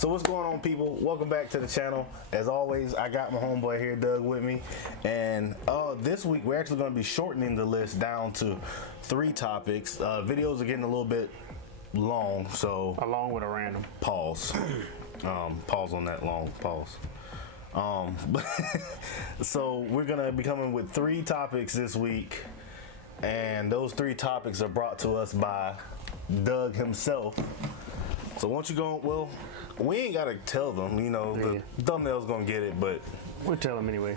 So what's going on, people? Welcome back to the channel. As always, I got my homeboy here, Doug, with me. And this week, we're actually going to be shortening the list down to 3 topics. Videos are getting a little bit long, so... Along with a random. Pause. Pause on that long pause. So we're going to be coming with 3 topics this week. And those 3 topics are brought to us by Doug himself. So why don't you go, well, we ain't got to tell them, you know, the thumbnail's going to get it, but... We'll tell them anyway.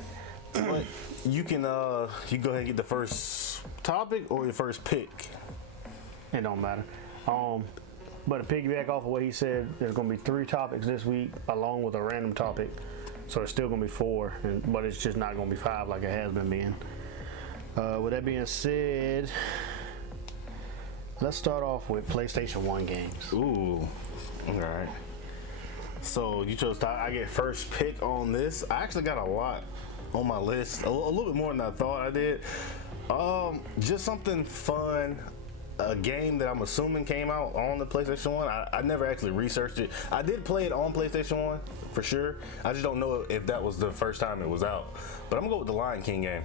But you can, you go ahead and get the first topic or your first pick. It don't matter. But to piggyback off of what he said, there's going to be 3 topics this week along with a random topic. So it's still going to be 4, but it's just not going to be 5 like it has been being. With that being said, let's start off with PlayStation 1 games. Ooh, all right. So you chose I get first pick on this. I actually got a lot on my list, a little bit more than I thought I did. Just something fun, a game that I'm assuming came out on the PlayStation 1. I never actually researched it. I did play it on PlayStation 1 for sure. I just don't know if that was the first time it was out. But I'm gonna go with the Lion King game.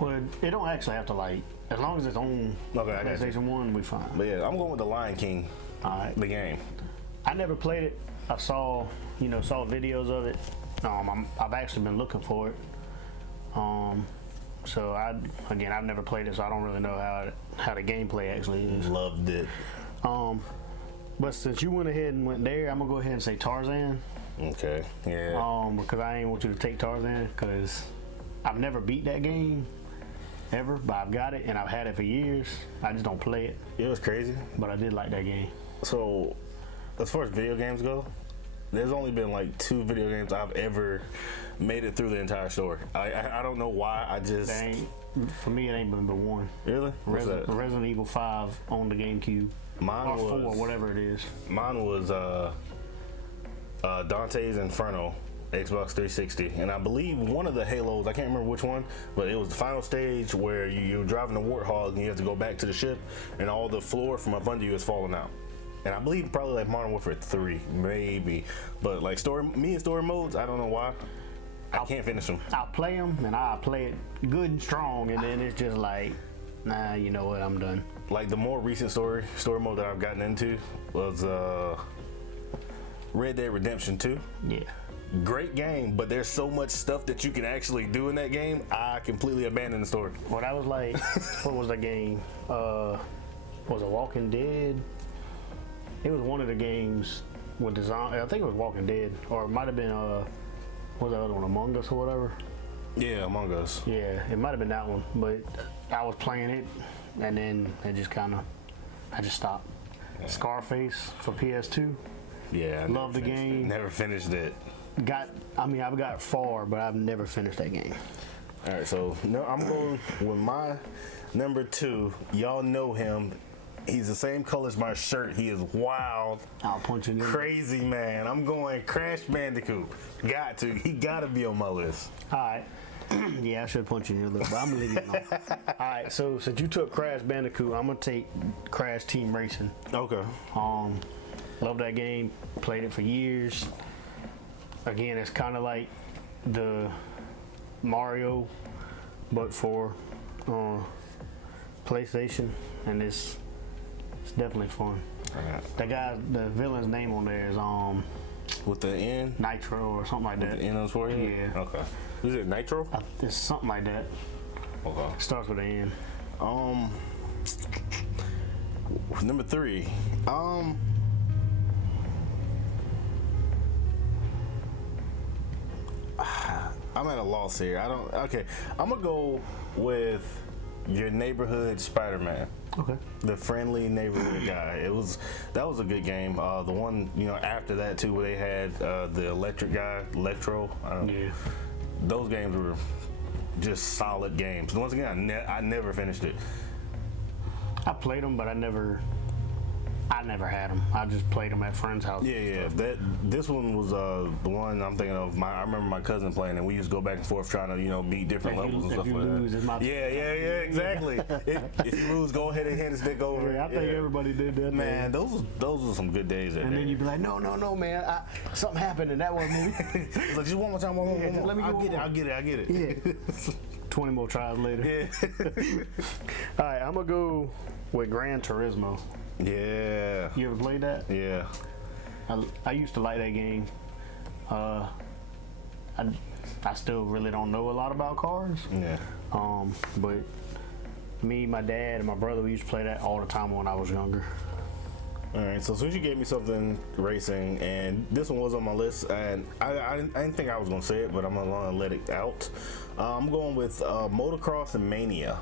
Well, it don't actually have to, like, as long as it's on PlayStation 1, we fine. But yeah, I'm going with the Lion King, the game. I never played it. I saw videos of it. I've actually been looking for it. So I've never played it, so I don't really know how the gameplay actually is. Loved it. But since you went ahead and went there, I'm gonna go ahead and say Tarzan. Okay. Yeah. Because I ain't want you to take Tarzan because I've never beat that game ever, but I've got it and I've had it for years. I just don't play it. It was crazy. But I did like that game. So, as far as video games go, there's only been like 2 video games I've ever made it through the entire story. I don't know why. For me, it ain't been but 1. Really? Resident Evil 5 on the GameCube. Mine or was 4, whatever it is. Mine was Dante's Inferno, Xbox 360, and I believe one of the Halos, I can't remember which one, but it was the final stage where you're driving a Warthog and you have to go back to the ship and all the floor from up under you is falling out. And I believe probably like Modern Warfare 3, maybe. But like story modes, I don't know why. I can't finish them. I'll play them and I'll play it good and strong, and then it's just like, nah, you know what, I'm done. Like the more recent story mode that I've gotten into was Red Dead Redemption 2. Yeah. Great game, but there's so much stuff that you can actually do in that game, I completely abandoned the story. Well, that was like, what was that game? Was it Walking Dead? It was one of the games with the zombie. I think it was Walking Dead, or it might have been what was that other one, Among Us or whatever? Yeah, Among Us. Yeah, it might have been that one, but I was playing it, and then it just I just stopped. Yeah. Scarface for PS2. Yeah, love the game. Never finished it. I've got far, but I've never finished that game. All right, so no, I'm going with my number 2. Y'all know him. He's the same color as my shirt. He is wild. I'll punch you in. Crazy man. I'm going Crash Bandicoot. He got to be on my list. All right. Yeah, I should punch you in your lip, but I'm gonna leave you alone. All right. So since you took Crash Bandicoot, I'm gonna take Crash Team Racing. Okay. Love that game. Played it for years. Again, it's kind of like the Mario, but for PlayStation, and it's definitely fun. Right. The villain's name on there is with the N? Nitro or something like that. With the N on his forehead? Yeah. Okay. Is it Nitro? It's something like that. Okay. It starts with an N. Number 3. I'm at a loss here. I'm gonna go with your neighborhood Spider-Man. Okay. The friendly neighborhood guy. That was a good game. The one after that too, where they had the electric guy, Electro. Yeah. Those games were just solid games. Once again, I never finished it. I played them, but I never I never had them. I just played them at friends' houses. Yeah. This one was the one I'm thinking of. I remember my cousin playing, and we used to go back and forth trying to beat different levels and stuff like that. Yeah, exactly. if you lose, go ahead and hand the stick over. Yeah, I think everybody did that. Man, those were some good days. And then you'd be like, no, man, something happened and that wasn't me. It's like, just one more time, one more. Let me I'll get it. Yeah. 20 more tries later. Yeah. All right, I'm gonna go with Gran Turismo. Yeah. You ever played that? Yeah. I used to like that game. I still really don't know a lot about cars. Yeah. But me, my dad, and my brother, we used to play that all the time when I was younger. All right, so as soon as you gave me something racing, and this one was on my list, and I didn't think I was going to say it, but I'm going to let it out. I'm going with Motocross and Mania.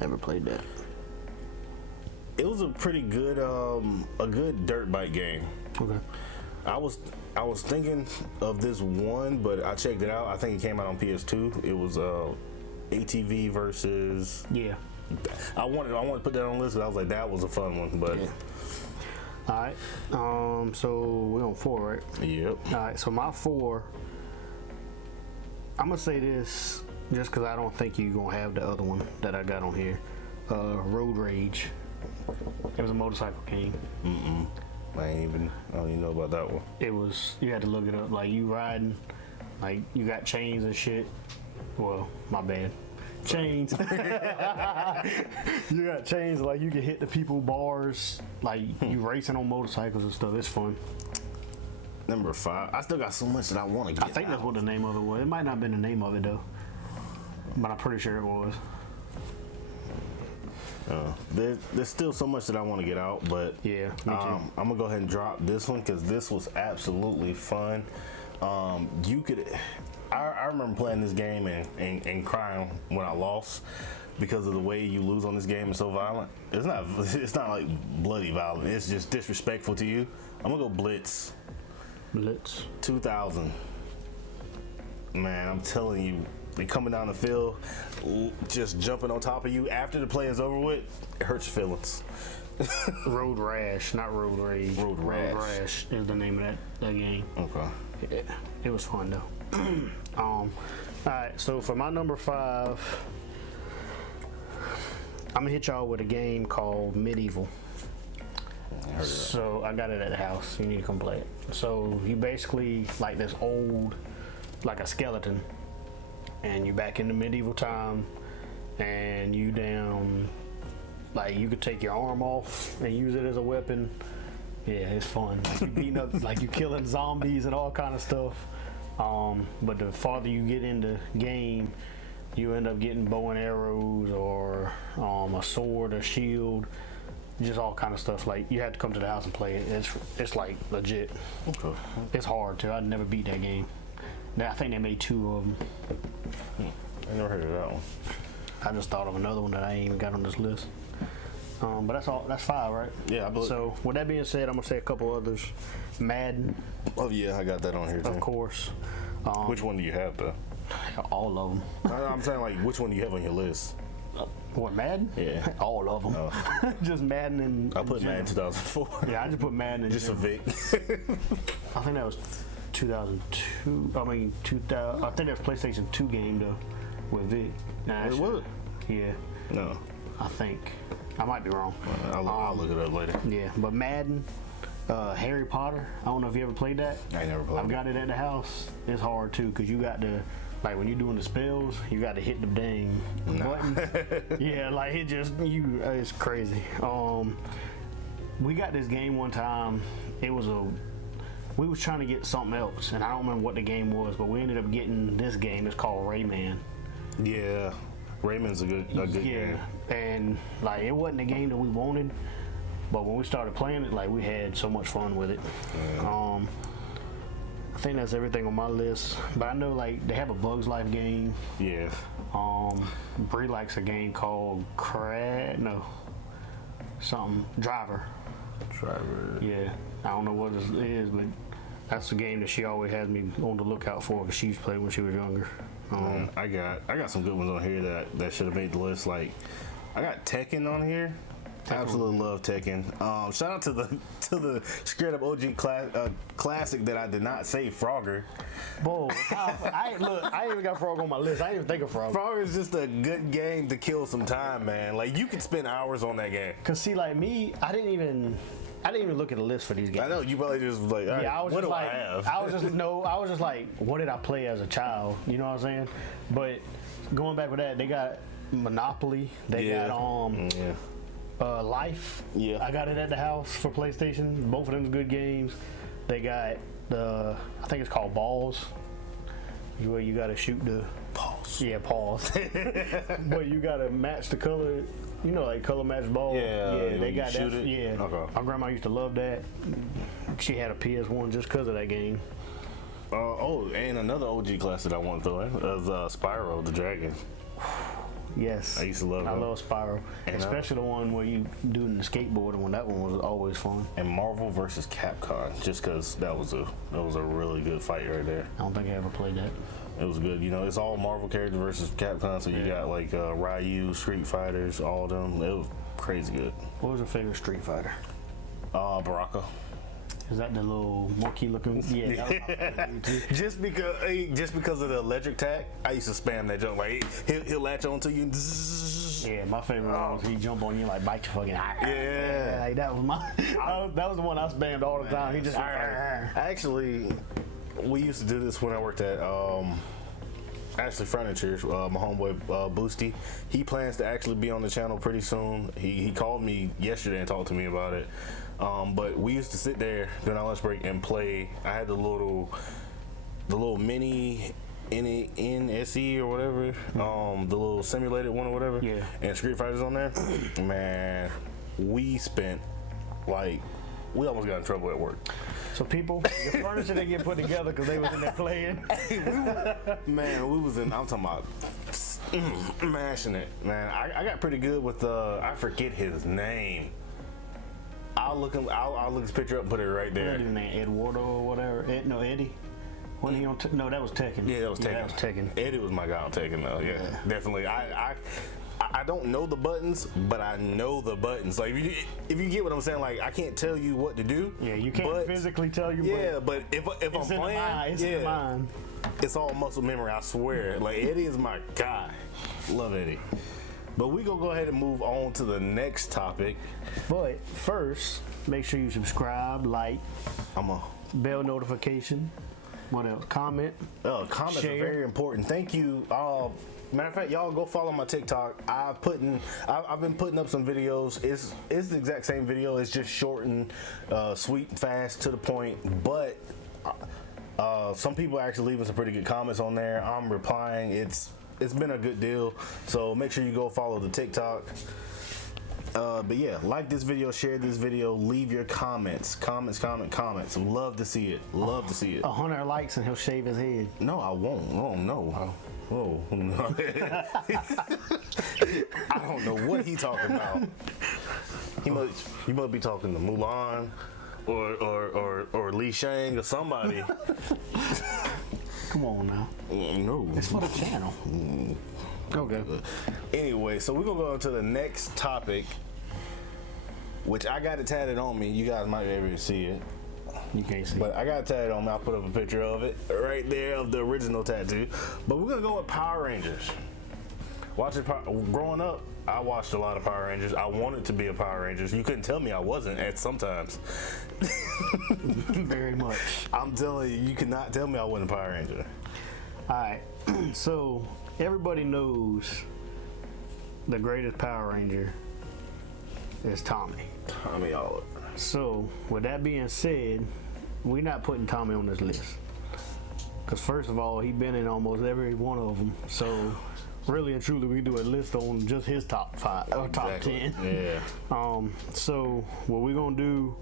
Never played that. It was a pretty good, a good dirt bike game. Okay. I was thinking of this one, but I checked it out. I think it came out on PS2. It was ATV versus. Yeah. I wanted to put that on the list because I was like, that was a fun one, but. Yeah. All right. So we're on 4, right? Yep. All right. So my 4. I'm gonna say this just because I don't think you're gonna have the other one that I got on here. Road Rage. It was a motorcycle game. I don't even know about that one. It was, you had to look it up. Like, you riding, like, you got chains and shit. Well, my bad. Chains. You got chains, like, you can hit the people bars. Like, you racing on motorcycles and stuff. It's fun. Number 5. I still got so much that I want to get. I think that's what the name of it was. It might not have been the name of it, though. But I'm pretty sure it was. There's still so much that I want to get out, but yeah, me too. I'm gonna go ahead and drop this one because this was absolutely fun. I remember playing this game and crying when I lost because of the way you lose on this game is so violent. It's not like bloody violent. It's just disrespectful to you. I'm gonna go Blitz. Blitz 2000. Man, I'm telling you. They coming down the field, just jumping on top of you after the play is over with, it hurts your feelings. Road Rash, not Road Rage. Road Rash is the name of that game. Okay. Yeah, it was fun though. All right, so for my number 5, I'm gonna hit y'all with a game called Medieval. So I got it at the house. You need to come play it. So you basically like this old, like a skeleton. And you back in the medieval time, and you down, like you could take your arm off and use it as a weapon. Yeah, it's fun. Like you beating up, like you killing zombies and all kind of stuff. But the farther you get into game, you end up getting bow and arrows or a sword, a shield, just all kind of stuff. Like you have to come to the house and play it. It's like legit. Okay. It's hard too. I'd never beat that game. I think they made 2 of them. I never heard of that one. I just thought of another one that I ain't even got on this list. But that's all. That's 5, right? Yeah, I believe. So with that being said, I'm gonna say a couple others. Madden. Oh yeah, I got that on here too. Of course. Which one do you have though? All of them. I'm saying like, which one do you have on your list? What, Madden? Yeah. All of them. Oh. Just Madden and. I put Madden 2004. Yeah, I just put Madden in. Just for Vic. I think that was 2002. I mean, 2000. I think that was PlayStation 2 game though, with Vic. Nah, It was? Yeah. No. I think. I might be wrong. I'll look it up later. Yeah, but Madden, Harry Potter. I don't know if you ever played that. I never played. I've got it at the house. It's hard too because you got to, like when you're doing the spells, you got to hit the dang button. Yeah, like it just it's crazy. We got this game one time. We was trying to get something else, and I don't remember what the game was, but we ended up getting this game. It's called Rayman. Yeah, Rayman's a good game. And like it wasn't the game that we wanted, but when we started playing it, like we had so much fun with it. Yeah. I think that's everything on my list. But I know like they have a Bugs Life game. Yeah. Bree likes a game called Driver. Yeah. I don't know what it is, but that's the game that she always has me on the lookout for because she's played when she was younger. I got some good ones on here that should have made the list. Like I got Tekken on here. Absolutely love Tekken. Shout out to the straight up OG classic that I did not say, Frogger. Whoa, I ain't even got Frog on my list. I didn't even think of Frog. Frogger is just a good game to kill some time, man. Like, you could spend hours on that game. Cause see, like me, I didn't even look at the list for these games. I know, you probably just was like, all right, I was what just do like, I have? I was just like, what did I play as a child? You know what I'm saying? But going back with that, they got Monopoly. They got Life. Yeah. I got it at the house for PlayStation. Both of them's good games. They got I think it's called Balls, where you gotta shoot the Pause. Yeah, pause. But you gotta match the color. You know, like color match ball. Yeah, they got that. it? Yeah. Okay. My grandma used to love that. She had a PS1 just because of that game. And another OG class that I want to throw in was Spyro the Dragon. Yes. I used to love it. I love Spyro. And especially the one where you doing the skateboarding one. That one was always fun. And Marvel versus Capcom, just because that was a really good fight right there. I don't think I ever played that. It was good. You know, it's all Marvel characters versus Capcom, so you got like Ryu, Street Fighters, all of them. It was crazy good. What was your favorite Street Fighter? Baraka. Is that the little monkey looking? Yeah. That was my favorite too. Just because of the electric tack, I used to spam that jump. Like he'll latch onto you. And Yeah, my favorite one was he jump on you and like bite your fucking eye. Yeah. Like that was my. that was the one I spammed all the time. He just. Actually, we used to do this when I worked at Ashley Furniture. My homeboy Boosty, he plans to actually be on the channel pretty soon. He called me yesterday and talked to me about it. But we used to sit there during our lunch break and play. I had the little mini NSE or whatever, the little simulated one or whatever, Yeah. and Street Fighters on there. Man, we spent we almost got in trouble at work. So people, the furniture they get put together because they was in there playing. We was in. I'm talking about mashing it, man. I got pretty good with I forget his name. I'll look his picture up and put it right there. What is his name? Eduardo or whatever. Eddie. When he on? No, that was Tekken. Yeah, that was Tekken. Eddie was my guy on Tekken though. Yeah, definitely. I don't know the buttons, but I know the buttons. Like if you get what I'm saying, like I can't tell you what to do. Yeah, you can't physically tell you. Yeah, but if I'm playing, it's in the mind. It's all muscle memory. I swear. Like Eddie is my guy. Love Eddie. But we gonna go ahead and move on to the next topic. But first, make sure you subscribe, like, bell notification. What else? Comment. Comments share. are very important. Thank you. Matter of fact, y'all go follow my TikTok. I've been putting up some videos. It's the exact same video. It's just short and sweet, fast, to the point. But some people are actually leaving some pretty good comments on there. I'm replying. It's been a good deal. So make sure you go follow the TikTok. But yeah, like this video, share this video, leave your comments. Comments. Love to see it. 100 likes and he'll shave his head. No, I won't. Oh no. Oh no. I don't know what he talking about. He must be talking to Mulan or Li Shang or somebody. Come on now. No. It's for the channel. Okay. Anyway, so we're gonna go into the next topic, which I got it tatted on me. You guys might be able to see it. You can't see. But I got it tatted on me. I'll put up a picture of it right there of the original tattoo. But we're gonna go with Power Rangers. Growing up, I watched a lot of Power Rangers. I wanted to be a Power Rangers. You couldn't tell me I wasn't at sometimes. Very much. I'm telling you, you cannot tell me I wasn't a Power Ranger. All right. So everybody knows the greatest Power Ranger is Tommy. Tommy Oliver. So with that being said, we're not putting Tommy on this list. Because first of all, he's been in almost every one of them. So really and truly, we do a list on just his top 5 or top 10. Yeah. So what we're gonna do,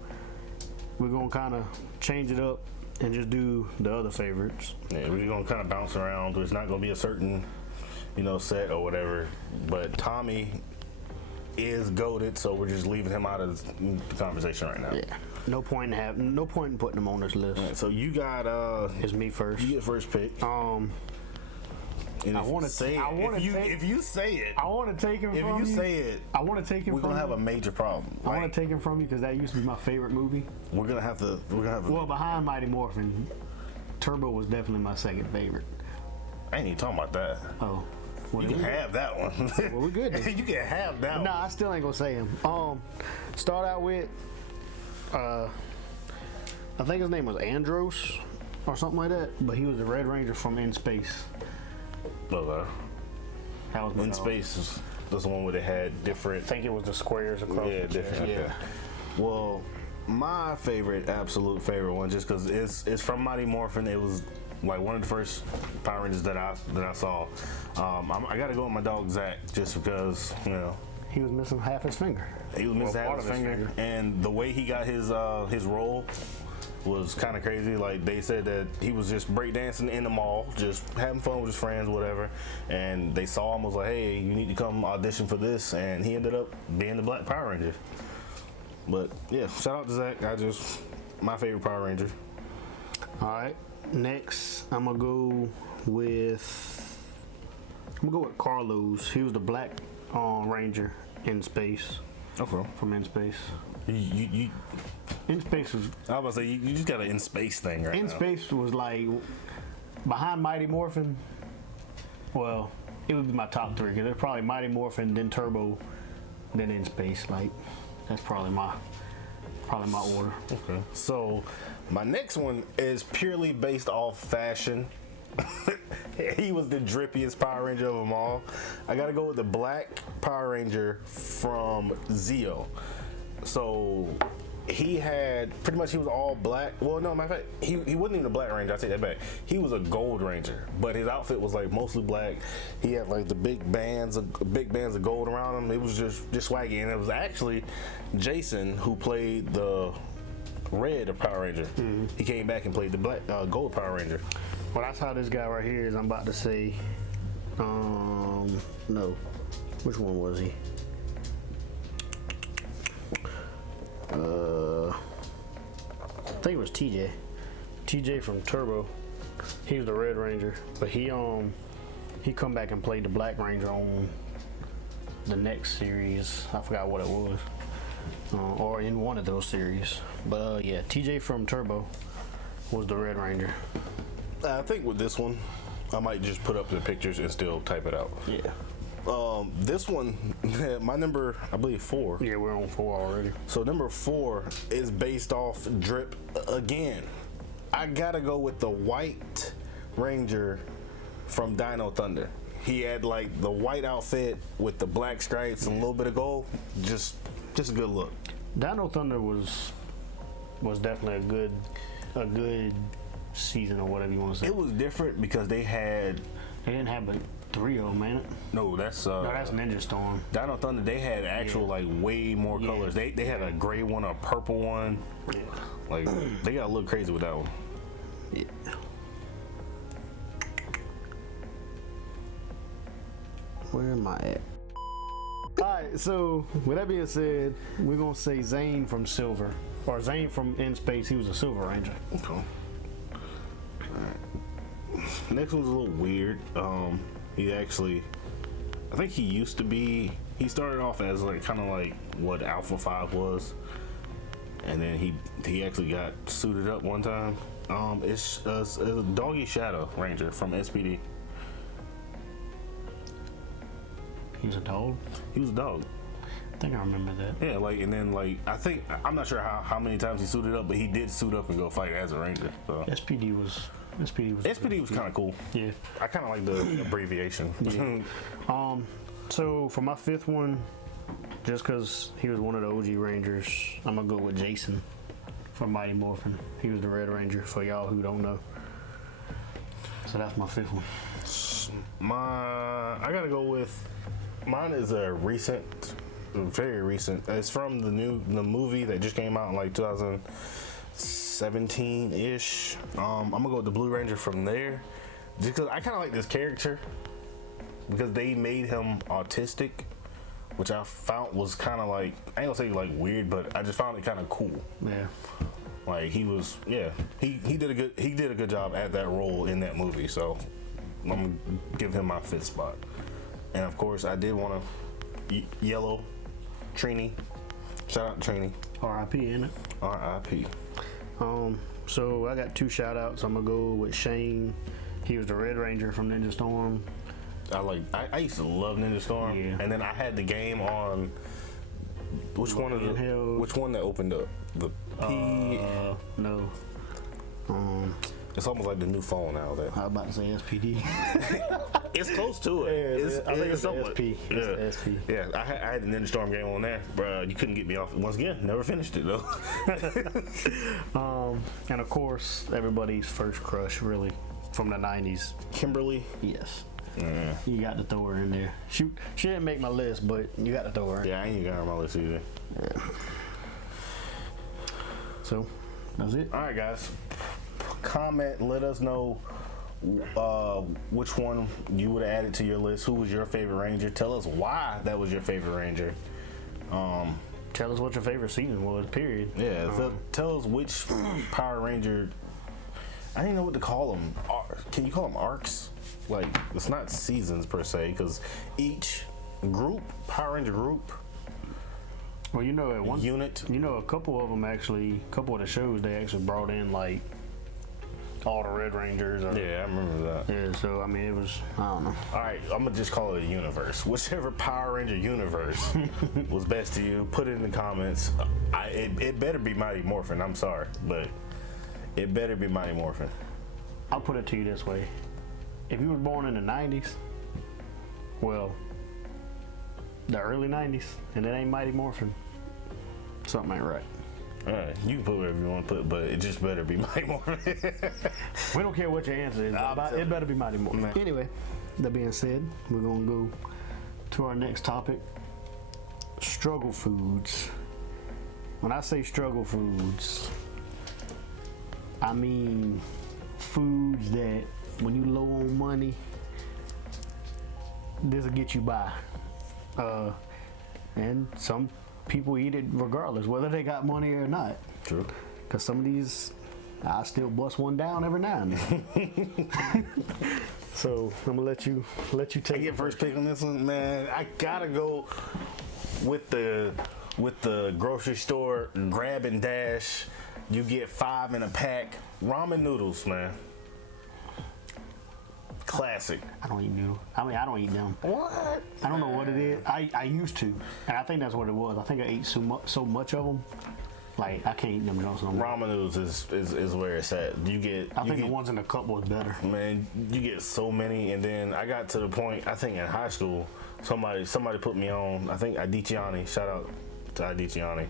we're gonna kind of change it up and just do the other favorites. Yeah, we're gonna kind of bounce around. There's not gonna be a certain, set or whatever. But Tommy is goated, so we're just leaving him out of the conversation right now. Yeah. No point in putting him on this list. Right, so you got It's me first. You get first pick. And I want to say it. If you say it, I want to take him from you. If you say it, I want to take him. We're gonna have a major problem. I want to take him from you because that used to be my favorite movie. We're gonna have to. Well, behind Mighty Morphin, Turbo was definitely my second favorite. I ain't even talking about that. Oh. Well, you can have that one. Well, we're good then. You can have that one. Nah, I still ain't gonna say him. Start out with, I think his name was Andros or something like that, but he was the Red Ranger from In Space. Okay. That was In Space was the one where they had different. I think it was the squares across. Yeah, different. Yeah. Okay. Well, my absolute favorite one, just because it's from Mighty Morphin. It was like one of the first Power Rangers that I saw. I got to go with my dog Zach, just because he was missing half his finger. He was missing half his finger, and the way he got his role was kind of crazy. Like, they said that he was just breakdancing in the mall, just having fun with his friends, whatever. And they saw him, was like, "Hey, you need to come audition for this," and he ended up being the Black Power Ranger. But yeah, shout out to Zach. My favorite Power Ranger. All right. Next, I'm gonna go with Carlos. He was the Black Ranger in Space. Okay. From In Space. You In Space was. I was about to say you just got an In Space thing right now. In Space was like behind Mighty Morphin. Well, it would be my top three because it's probably Mighty Morphin, then Turbo, then In Space. Like, that's probably my order. Okay. So my next one is purely based off fashion. He was the drippiest Power Ranger of them all. I gotta go with the Black Power Ranger from Zeo. So he was all black. Well, no, matter of fact, he wasn't even a Black Ranger. I take that back. He was a Gold Ranger, but his outfit was like mostly black. He had like the big bands of gold around him. It was just swaggy, and it was actually Jason who played the Red Power Ranger. Mm-hmm. He came back and played the Black Gold Power Ranger. Well, that's how this guy right here is. I'm about to say, no, which one was he? I think it was TJ. TJ from Turbo. He was the Red Ranger, but he come back and played the Black Ranger on the next series. I forgot what it was, or in one of those series. But yeah, TJ from Turbo was the Red Ranger. I think with this one, I might just put up the pictures and still type it out. Yeah. This one, my number, I believe 4. Yeah, we're on 4 already. So number 4 is based off drip again. I gotta go with the White Ranger from Dino Thunder. He had like the white outfit with the black stripes and a little bit of gold. Just a good look. Dino Thunder was definitely a good season, or whatever you want to say. It was different because they didn't have but 3 of them, man. No, that's Ninja Storm. Dino Thunder. They had actual like way more colors. They had a gray one, a purple one. Yeah. Like, they got a little crazy with that one. Yeah. Where am I at? Alright, so with that being said, we're gonna say Zane from Silver. Or Zane from In Space. He was a Silver Ranger. Okay. Next one's a little weird. He actually, I think he started off as like kind of like what Alpha 5 was, and then he actually got suited up one time. It's a Doggy Shadow Ranger from SPD. He was a dog? He was a dog. I think I remember that. Yeah, like, and then like, I'm not sure how many times he suited up, but he did suit up and go fight as a Ranger. So. SPD was kind of cool. Yeah. I kind of like the abbreviation. Yeah. So for my 5th one, just because he was one of the OG Rangers, I'm gonna go with Jason from Mighty Morphin. He was the Red Ranger, for y'all who don't know. So that's my 5th one. I gotta go with, mine is a recent, very recent. It's from the movie that just came out in like 2017-ish. I'm gonna go with the Blue Ranger from there, just because I kind of like this character, because they made him autistic, which I found was kind of like, I ain't gonna say like weird, but I just found it kind of cool. Yeah. Like, he did a good job at that role in that movie. So I'm gonna give him my 5th spot. And of course, I did want to yellow Trini. Shout out to Trini. R.I.P. ain't it? R.I.P. So I got 2 shout outs. I'm gonna go with Shane. He was the Red Ranger from Ninja Storm. I used to love Ninja Storm. Yeah. And then I had the game on which one that opened up? The P No. It's almost like the new phone now. I was about to say SPD. It's close to it. I think it's the SP. Yeah. It's the SP. Yeah, I had the Ninja Storm game on there, bro. You couldn't get me off. Once again, never finished it though. And of course, everybody's first crush, really, from the 90s. Kimberly. Yes. You got to throw her in there. She didn't make my list, but you got to throw her in. Yeah, I ain't got her on my list either. Yeah. So, that's it. All right, guys. Comment. Let us know which one you would have added to your list. Who was your favorite Ranger? Tell us why that was your favorite Ranger. Tell us what your favorite season was, period. Yeah, tell us which Power Ranger. I don't even know what to call them. Can you call them arcs? Like, it's not seasons per se, because each group, Power Ranger group, well, you know, unit. You know, a couple of them actually, a couple of the shows, they actually brought in like all the Red Rangers. Yeah, I remember that. Yeah, so I mean, it was, I don't know. All right, I'm gonna just call it a universe. Whichever Power Ranger universe was best to you, put it in the comments. It better be Mighty Morphin. I'm sorry, but it better be Mighty Morphin. I'll put it to you this way: if you were born in the 90s, well, the early 90s, and it ain't Mighty Morphin, something ain't right. All right, you can put whatever you want to put, but it just better be Mighty Morphin. We don't care what your answer is. It better be Mighty Morphin. Man. Anyway, that being said, we're gonna go to our next topic: struggle foods. When I say struggle foods, I mean foods that when you low on money, this'll get you by. And some people eat it regardless, whether they got money or not. True. Because some of these, I still bust one down every now and then. So I'm gonna let you take. I get first pick on this one, man. I gotta go with the grocery store grab and dash. You get 5 in a pack. Ramen noodles, man. Classic. I don't eat noodles. I mean, I don't eat them. What? I don't know what it is. I used to, and I think that's what it was. I think I ate so much of them, like I can't eat them no more. Ramen noodles is where it's at. I think the ones in the cup was better. Man, you get so many, and then I got to the point. I think in high school, somebody put me on. I think Adiciani. Shout out to Adiciani.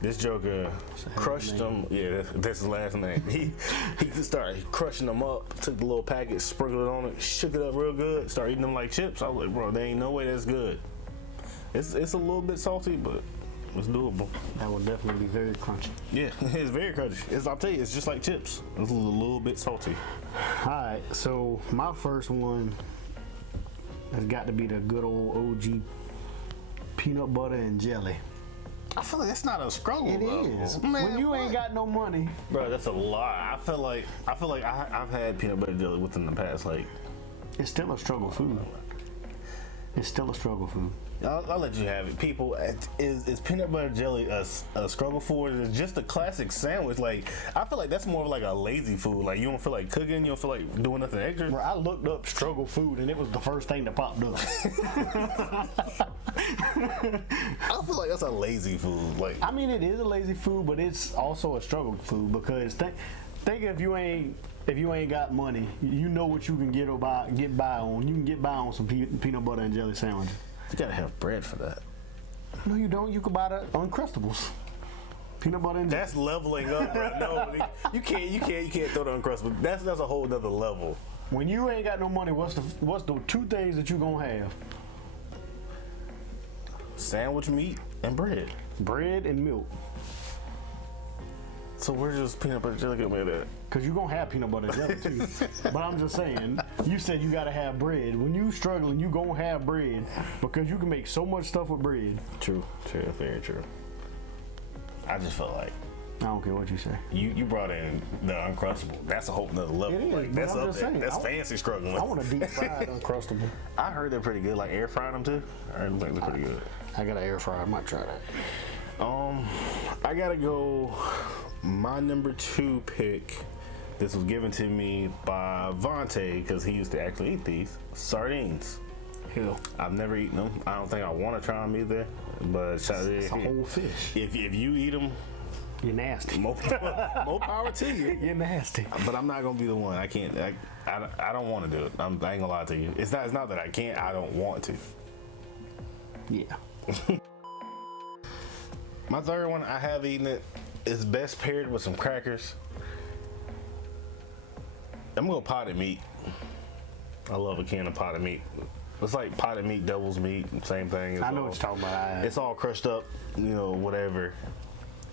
This joker crushed them. Yeah, that's his last name. He started crushing them up. Took the little packet, sprinkled it on it, shook it up real good. Started eating them like chips. I was like, bro, there ain't no way that's good. It's a little bit salty, but it's doable. That will definitely be very crunchy. Yeah, it's very crunchy. I'll tell you, it's just like chips. It's a little bit salty. All right, so my first one has got to be the good old OG peanut butter and jelly. I feel like that's not a struggle. It is. Man, when you ain't got no money, bro, that's a lie. I feel like I've had peanut butter jelly within the past. Like, it's still a struggle food. It's still a struggle food. I'll let you have it. People, is peanut butter jelly a struggle food? It's just a classic sandwich. Like, I feel like that's more of like a lazy food. Like, you don't feel like cooking. You don't feel like doing nothing extra. Bro, I looked up struggle food, and it was the first thing that popped up. I feel like that's a lazy food. Like, I mean, it is a lazy food, but it's also a struggle food because think if you ain't got money, you know what you can get by on. You can get by on some peanut butter and jelly sandwiches. You gotta have bread for that. No, you don't. You can buy the Uncrustables. Peanut butter and jelly. That's leveling up, bro. No, you can't throw the Uncrustables. That's a whole nother level. When you ain't got no money, what's the 2 things that you gonna have? Sandwich meat and bread. Bread and milk. So where's just peanut butter jelly gonna be at? Because you're going to have peanut butter jelly too. But I'm just saying, you said you got to have bread. When you struggling, you going to have bread because you can make so much stuff with bread. True, very true. I just felt like I don't care what you say. You brought in the Uncrustable. That's a whole nother level. It is, Like, but that's I'm up just there. saying, That's fancy struggling. I want a deep fried Uncrustable. I heard they're pretty good. Like air frying them too. I heard they're pretty good. I got an air fryer. I might try that. I gotta go. My number 2 pick. This was given to me by Vontae because he used to actually eat these sardines. Hell, I've never eaten them. I don't think I want to try them either. But it's a whole fish. If you eat them, You're nasty. more power to you. You're nasty. But I'm not gonna be the one. I can't. I don't want to do it. I ain't gonna lie to you. It's not that I can't. I don't want to. Yeah. My third one, I have eaten it. It's best paired with some crackers. I'm gonna go potted meat. I love a can of potted meat. It's like potted meat, devil's meat, same thing. I know what you're talking about. It's all crushed up, whatever.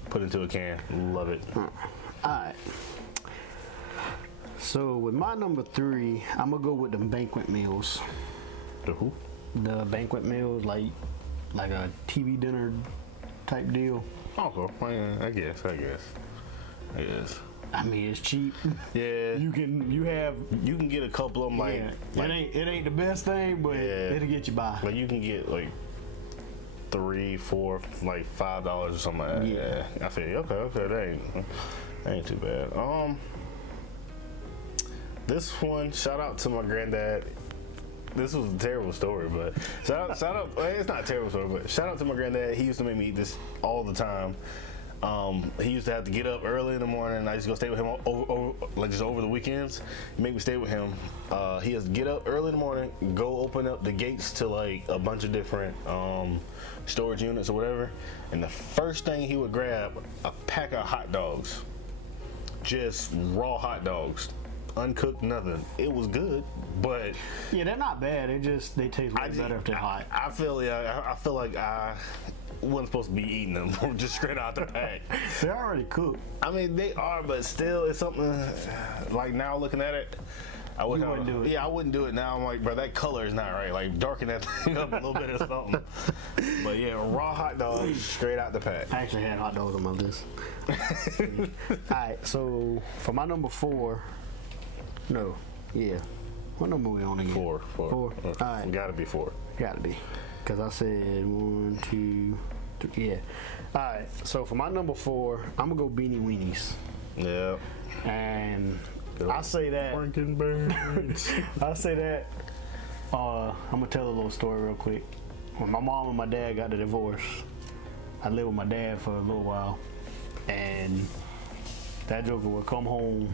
Put into a can. Love it. All right. So with my number 3, I'm gonna go with the banquet meals. The who? The banquet meals, like a TV dinner type deal. Oh, I guess. I mean, it's cheap. Yeah. You can get a couple of them it ain't the best thing, but it'll get you by. Like you can get like 3, 4, like $5 or something like that. Yeah. I feel you. Okay, that ain't too bad. This one, shout out to my granddad. This was a terrible story, but shout out. It's not a terrible story, but shout out to my granddad. He used to make me eat this all the time. He used to have to get up early in the morning. I used to go stay with him over the weekends. Make me stay with him. He has to get up early in the morning, go open up the gates to like a bunch of different storage units or whatever. And the first thing he would grab, a pack of hot dogs, just raw hot dogs, uncooked, nothing. It was good, but yeah, they're not bad. They taste way better if they're hot. I feel like I wasn't supposed to be eating them just straight out the pack. They're already cooked. I mean, they are, but still, it's something like now looking at it, I wouldn't do it. Yeah, I wouldn't do it now. I'm like, bro, that color is not right. Like, darken that thing up a little bit or something. But yeah, raw hot dogs straight out the pack. I actually had hot dogs on my list. All right, so for my number 4, what number are we on again? 4. 4. All right. Gotta be 4. Gotta be. Because I said 1, 2, 3. Yeah. All right. So for my number 4, I'm going to go Beanie Weenies. Yeah. And I say that. I say that. I'm going to tell a little story real quick. When my mom and my dad got the divorce, I lived with my dad for a little while. And that joker would come home.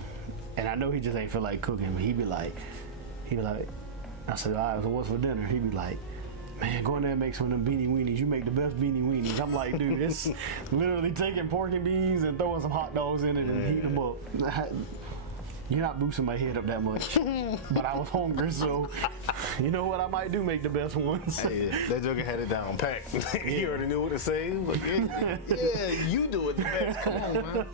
And I know he just ain't feel like cooking. But he'd be like, I said, all right, so what's for dinner? He'd be like, man, go in there and make some of them Beanie Weenies. You make the best Beanie Weenies. I'm like, dude, it's literally taking pork and beans and throwing some hot dogs in it and heating them up. You're not boosting my head up that much. But I was hungry, so you know what I might do? Make the best ones. Hey, that joker had it down pat. He already knew what to say. But yeah, you do it the best. Come on, man.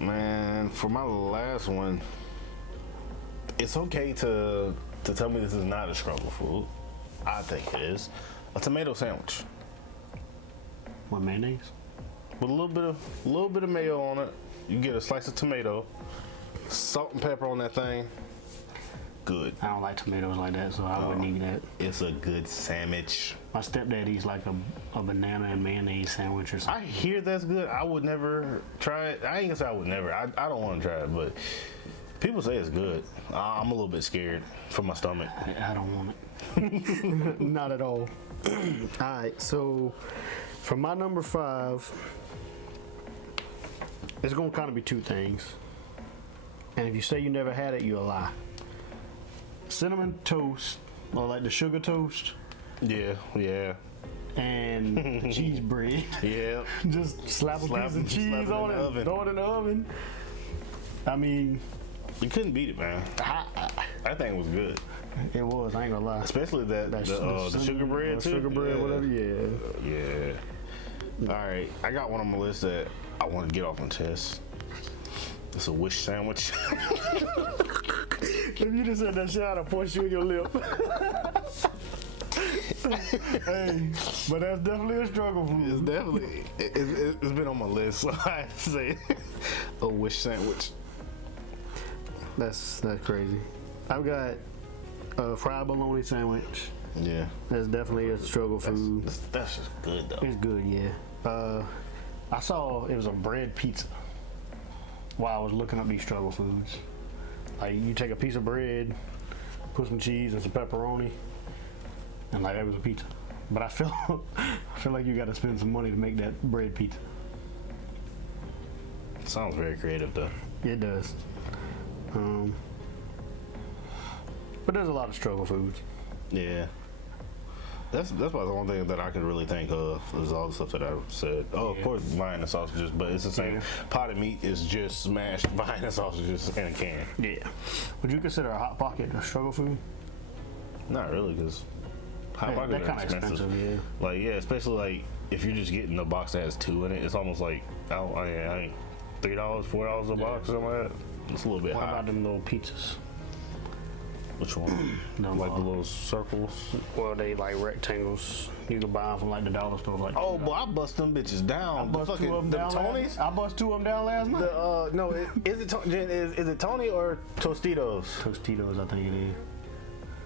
Man, for my last one, it's okay to tell me this is not a struggle food. I think it is. A tomato sandwich. With mayonnaise? With a little bit of mayo on it. You get a slice of tomato, salt and pepper on that thing. Good. I don't like tomatoes like that, so I wouldn't eat that. It's a good sandwich. My stepdad eats like a banana and mayonnaise sandwich or something. I hear that's good. I would never try it. I ain't gonna say I would never. I don't want to try it, but people say it's good. I'm a little bit scared for my stomach. I don't want it. Not at all. All right, so for my number 5, it's gonna kind of be 2 things. And if you say you never had it, you're a lie. Cinnamon toast, or like the sugar toast. Yeah. And the cheese bread. Yeah. Just slap a piece of cheese on it, throw it in the oven. I mean, you couldn't beat it, man. That thing was good. It was. I ain't gonna lie. Especially the sugar bread too. Sugar bread, whatever. Yeah. All right, I got one on my list that I want to get off my chest. It's a wish sandwich. If you just said that shit, I'd have punched you in your lip. Hey, but that's definitely a struggle food. It's definitely it's been on my list, so I have to say a wish sandwich. That's crazy. I've got a fried bologna sandwich. Yeah, That's definitely a struggle food. That's just good though. It's good, yeah. I saw it was a bread pizza while I was looking up these struggle foods. Like you take a piece of bread, put some cheese and some pepperoni, and like that was a pizza. But I feel like you got to spend some money to make that bread pizza. Sounds very creative though. It does. But there's a lot of struggle foods. Yeah. That's about the only thing that I can really think of is all the stuff that I said. Oh, of course, buying the sausages, but it's the same. Yeah. Potted meat is just smashed buying the sausages in a can. Yeah. Would you consider a Hot Pocket a struggle food? Not really, because Hot Pockets They're are kind of expensive, yeah. Like, yeah, especially like if you're just getting the box that has 2 in it, it's almost like I ain't $3, $4 a box, something like that. It's a little bit What high. about them little pizzas? Which one? Like the little circles. Well, they like rectangles. You can buy them from like the dollar store. Like Oh, boy, I bust them bitches down. I bust two of them the down. Tonys. I bust 2 of them down last night. No, is it Tony or Tostitos? Tostitos, I think it is.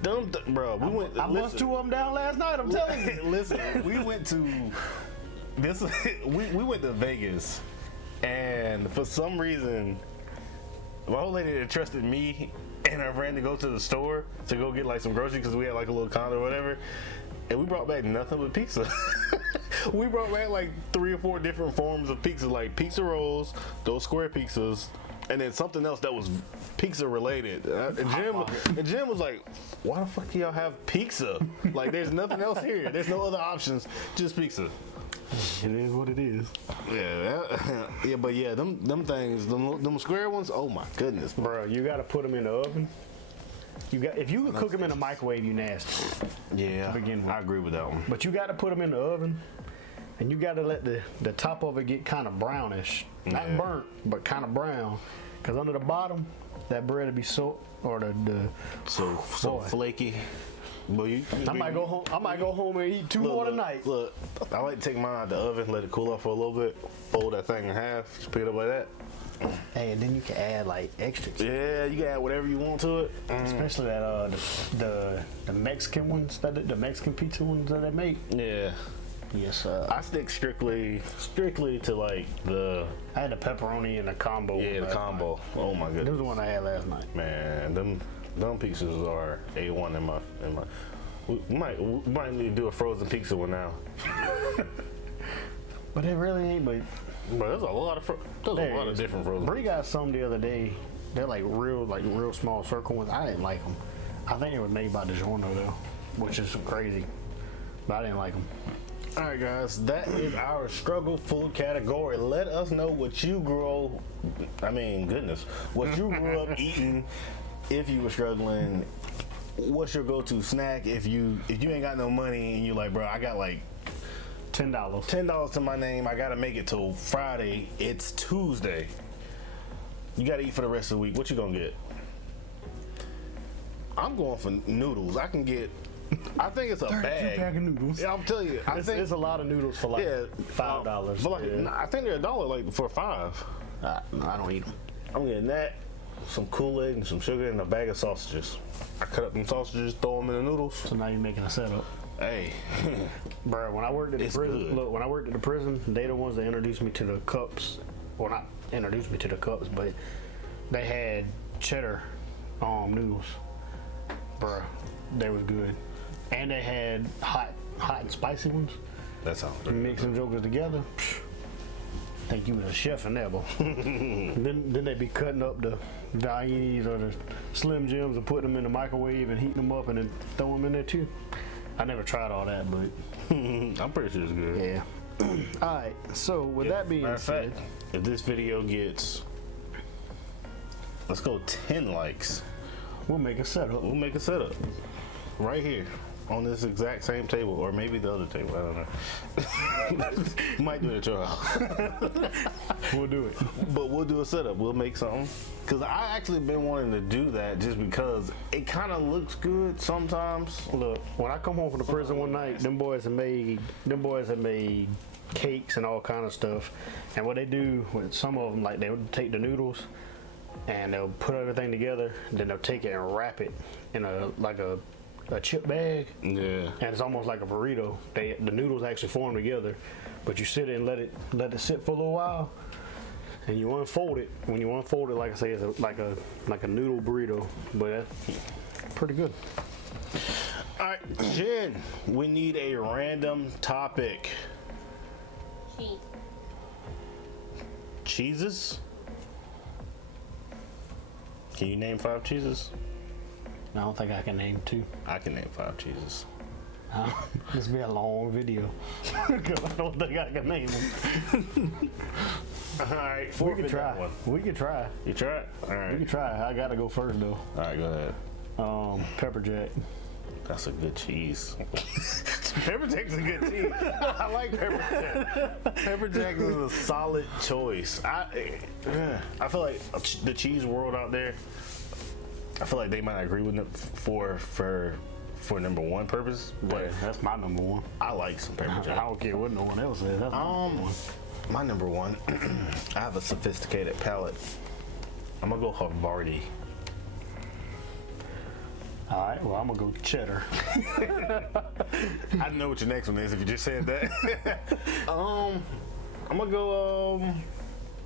Them, bro, we went. I bust 2 of them down last night. I'm telling you. Listen, we went to this. We went to Vegas, and for some reason, my old lady that trusted me and her friend to go to the store to go get like some groceries because we had like a little condo or whatever, and we brought back nothing but pizza. We brought back like 3 or 4 different forms of pizza, like pizza rolls, those square pizzas, and then something else that was pizza related. And Jim was like, "Why the fuck do y'all have pizza? Like, there's nothing else here. There's no other options, just pizza." It is what it is. Yeah, but yeah, them things, them square ones. Oh my goodness, Bro, you got to put them in the oven. If you cook them in the microwave, you nasty. yeah, To begin with. I agree with that one. But you got to put them in the oven, and you got to let the top of it get kind of brownish, not Yeah. burnt, but kind of brown. Cause under the bottom, that bread will be so, or the So Boy. flaky. But I might go home and eat 2 more tonight. Look, I like to take mine out of the oven, let it cool off for a little bit, fold that thing in half, just pick it up like that. Hey, and then you can add like extras. Yeah, you can add whatever you want to it. Especially that the Mexican ones, the Mexican pizza ones that they make. Yeah. Yes, I stick strictly to like the I had the pepperoni and the combo. the last combo. night. Oh my That was goodness, the one I had last night. man, them pizzas are A1 in my. We might need to do a frozen pizza one now. But it really ain't. But But there's a lot of different frozen. Bree got some the other day. They're like real small circle ones. I didn't like them. I think they were made by DiGiorno though, which is crazy. But I didn't like them. All right, guys, that is our struggle food category. Let us know what you grew up eating if you were struggling. What's your go-to snack if you ain't got no money and you like, bro, I got like $10 to my name. I gotta make it till Friday. It's Tuesday. You gotta eat for the rest of the week. What you gonna get? I'm going for noodles. I think it's a bag. pack of noodles. Yeah, I'm telling you. I think It's a lot of noodles for like $5. For like, I think they're $1 like for $5. No, I don't eat them. I'm getting that, some Kool-Aid and some sugar and a bag of sausages. I cut up them sausages, throw them in the noodles. So now you're making a setup. Hey, Bro, when I worked at the It's prison, good. look, when I worked at the prison, they the ones that introduced me to the cups. Well, not introduced me to the cups, but they had cheddar noodles. Bro, they was good. And they had hot and spicy ones. that sounds You good. mix them jokers together. Think you was a chef in there, boy. then they be cutting up the Viennes or the Slim Jims and putting them in the microwave and heating them up and then throw them in there too. I never tried all that, but I'm pretty sure it's good. yeah. All right. So with that being Matter of said, fact, if this video gets, let's go 10 likes, we'll make a setup. we'll make a setup right here. on this exact same table, or maybe the other table. I don't know. Might do it at your house. We'll do it. But we'll do a setup. We'll make something. Because I actually been wanting to do that just because it kind of looks good sometimes. Look, when I come home from the prison one night, them boys have made cakes and all kind of stuff. And what they do with some of them, like, they would take the noodles and they'll put everything together, then they'll take it and wrap it in a chip bag. Yeah. And it's almost like a burrito. The noodles actually form together, but you sit it and let it sit for a little while, and you unfold it. When you unfold it, like I say, it's like a noodle burrito, but that's pretty good. All right, Jen, we need a random topic. Cheese. Cheeses? Can you name 5 cheeses? I don't think I can name 2. I can name 5 cheeses. This will be a long video because I don't think I can name them. All right, We can try. We can try. You try it? All We right. can try. I gotta go first though. All right, go ahead. Pepper jack. That's a good cheese. Pepper jack's a good cheese. I like pepper jack. Pepper jack is a solid choice. I feel like the cheese world out there, I feel like they might agree with it for number 1 purpose, but Yeah, that's my number 1. I like some pepper I jack. don't care what no one else says. That's my number 1. My number 1, I have a sophisticated palate. I'm gonna go Havarti. All right, well, I'm gonna go cheddar. I know what your next one is if you just said that. I'm gonna go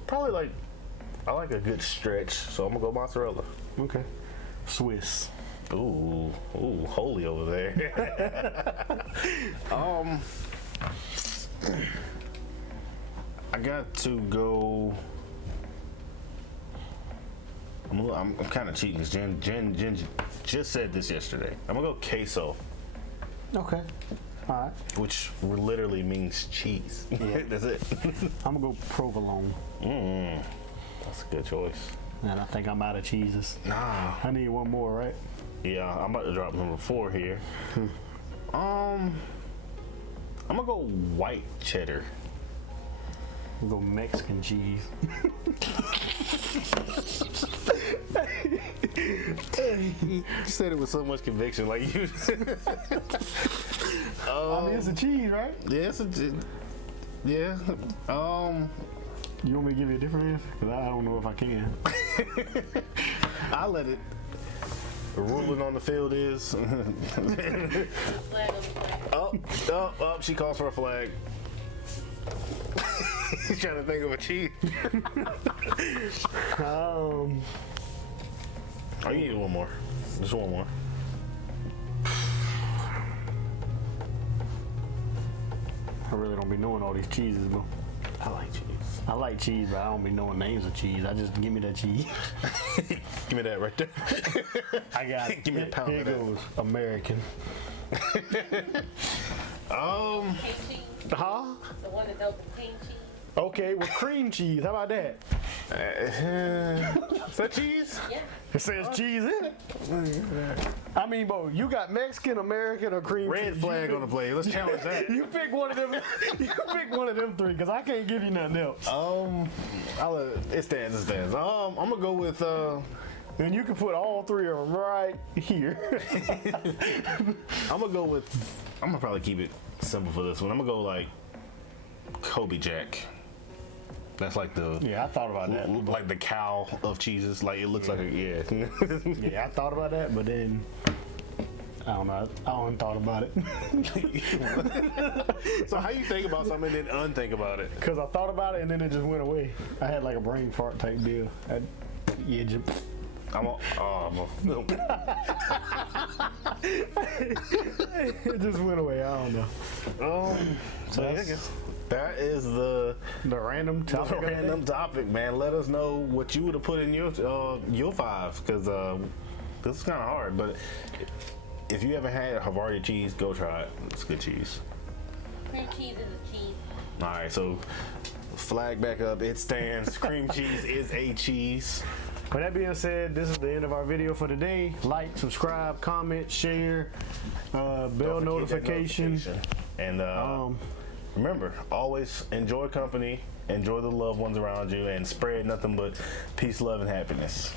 probably I like a good stretch, so I'm gonna go mozzarella. Okay. Swiss. Ooh, holy over there. I got to go. I'm kind of cheating because Jen just said this yesterday. I'm gonna go queso, Okay. All right. which literally means cheese. Yeah. That's it. I'm gonna go provolone. That's a good choice. And I think I'm out of cheeses. Nah. I need one more, right? Yeah, I'm about to drop number 4 here. I'm gonna go white cheddar. I'm gonna go Mexican cheese. You said it with so much conviction, like you. I mean, it's a cheese, right? Yeah, yeah. You want me to give you a different answer? Because I don't know if I can. I'll let it. The ruling on the field is. Flag on the flag. Up. She calls for a flag. She's trying to think of a cheese. Oh, you need one more. Just one more. I really don't be knowing all these cheeses, though. I like cheese. I like cheese, but I don't be knowing names of cheese. I just give me that cheese. Give me that right there. I got it. Give me a pound Here of that. goes American. Pink cheese. Huh? The one that does the pink cheese. Okay, with cream cheese. How about that? Is that cheese? Yeah. It says cheese in it. I mean, Bo, you got Mexican, American, or cream Red cheese. flag on the plate. Let's challenge that. You pick one of them. You pick one of them 3, because I can't give you nothing else. It stands. I'm gonna go with. And you can put all 3 of them right here. I'm gonna probably keep it simple for this one. I'm gonna go like Kobe Jack. That's like the Yeah, I thought about that. like the cow of cheeses. Like it looks like a Yeah, I thought about that, but then I don't know. I haven't thought about it. So how you think about something and then unthink about it? Because I thought about it and then it just went away. I had like a brain fart type deal. It just went away. I don't know. So I guess that is the random topic. topic, man. Let us know what you would have put in your 5, because this is kind of hard. But if you haven't had Havarti cheese, go try it. It's good cheese. Cream cheese is a cheese. All right, so flag back up. It stands. Cream cheese is a cheese. With that being said, this is the end of our video for today. Like, subscribe, comment, share, bell Don't forget that notification. And remember, always enjoy company, enjoy the loved ones around you, and spread nothing but peace, love, and happiness.